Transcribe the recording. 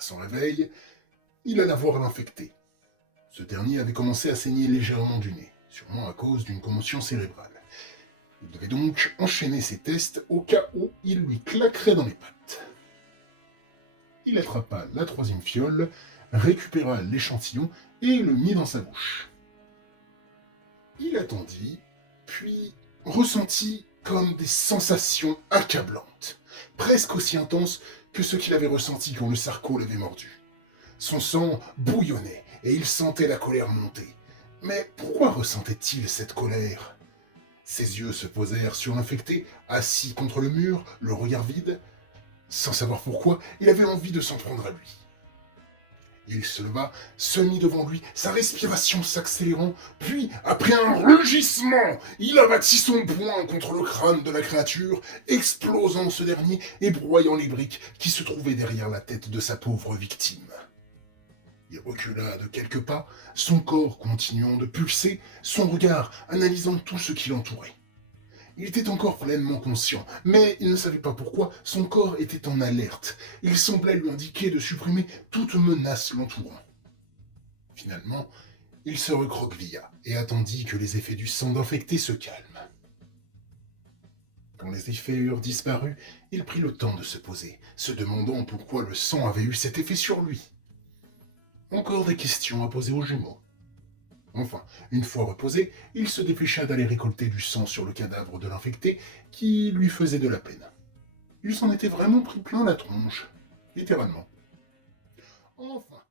À son réveil, il alla voir l'infecté. Ce dernier avait commencé à saigner légèrement du nez, sûrement à cause d'une commotion cérébrale. Il devait donc enchaîner ses tests au cas où il lui claquerait dans les pattes. Il attrapa la troisième fiole, récupéra l'échantillon et le mit dans sa bouche. Il attendit, puis ressentit comme des sensations accablantes, presque aussi intenses que ce qu'il avait ressenti quand le sarco l'avait mordu. Son sang bouillonnait et il sentait la colère monter. Mais pourquoi ressentait-il cette colère? Ses yeux se posèrent sur l'infecté, assis contre le mur, le regard vide. Sans savoir pourquoi, il avait envie de s'en prendre à lui. Il se leva, se mit devant lui, sa respiration s'accélérant, puis, après un rugissement, il abattit son poing contre le crâne de la créature, explosant ce dernier et broyant les briques qui se trouvaient derrière la tête de sa pauvre victime. Il recula de quelques pas, son corps continuant de pulser, son regard analysant tout ce qui l'entourait. Il était encore pleinement conscient, mais il ne savait pas pourquoi son corps était en alerte. Il semblait lui indiquer de supprimer toute menace l'entourant. Finalement, il se recroquevilla et attendit que les effets du sang d'infecté se calment. Quand les effets eurent disparu, il prit le temps de se poser, se demandant pourquoi le sang avait eu cet effet sur lui. Encore des questions à poser aux jumeaux. Enfin, une fois reposé, il se dépêcha d'aller récolter du sang sur le cadavre de l'infecté qui lui faisait de la peine. Il s'en était vraiment pris plein la tronche, littéralement. Enfin,